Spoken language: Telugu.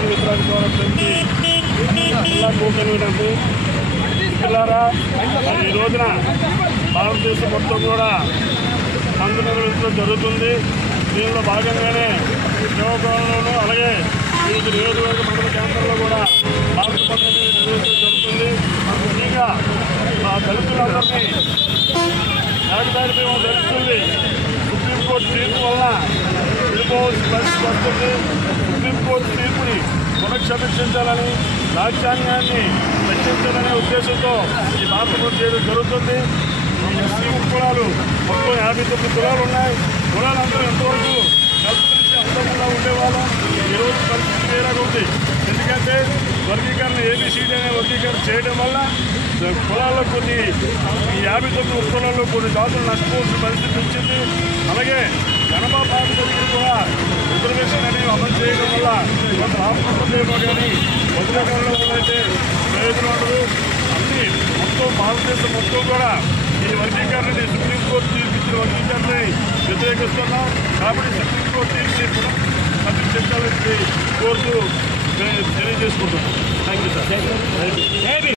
వర్గీకరణ వ్యతిరేక పోరాట సమితి జిల్లా కో-కన్వీనర్ పిల్లారా ఈ రోజున భారతదేశం మొత్తం కూడా సంఘ నిర్వహించడం జరుగుతుంది. దీనిలో భాగంగానే యువకులలోనూ అలాగే వివిధ నియోజకవర్గ మండల కేంద్రంలో కూడా భారత పద్ధతిని నిర్వహించడం జరుగుతుంది. ముఖ్యంగా మా దళితులందరినీ ఏకదాటిపై జరుగుతుంది. సుప్రీంకోర్టు తీర్పు వలన విడిపోవాల్సిన పరిస్థితి వస్తుంది. సుప్రీంకోర్టు తీర్పుని పునఃసమీక్షించాలని రాజ్యాంగాన్ని రక్షించాలనే ఉద్దేశంతో ఈ మార్పు చేయడం జరుగుతుంది. ఈ ఎస్సీ కులాలు మొత్తం 59 కులాలు ఉన్నాయి. కులాలందరూ ఎంతవరకు కలిసి అందకుండా ఉండేవాళ్ళం. ఈరోజు పరిస్థితి వేరేగా ఉంది. ఎందుకంటే వర్గీకరణ ఏబిసిడి అనే వర్గీకరణ చేయడం వల్ల కులాల్లో కొన్ని 59 కులాల్లో కొన్ని జాతులు నష్టపోవాల్సిన పరిస్థితి వచ్చింది. అలాగే జనాభా ప్రాతిపదికన కూడా రిజర్వేషన్ అనేది అమలు చేయడం వల్ల కొంత రాష్ట్రంలో కానీ వదిలేకరణలో ఉన్నైతే ప్రయోజనం ఉండదు. అన్ని మొత్తం భారతదేశం మొత్తం కూడా ఈ వర్గీకరణని సుప్రీంకోర్టు తీర్పిచ్చిన వర్గీకరణని వ్యతిరేకిస్తున్నాం. కాబట్టి సుప్రీంకోర్టు తీర్పుని పునఃసమీక్షించాలని కోరుతూ తెలియజేసుకుంటున్నాం. Thank you sir.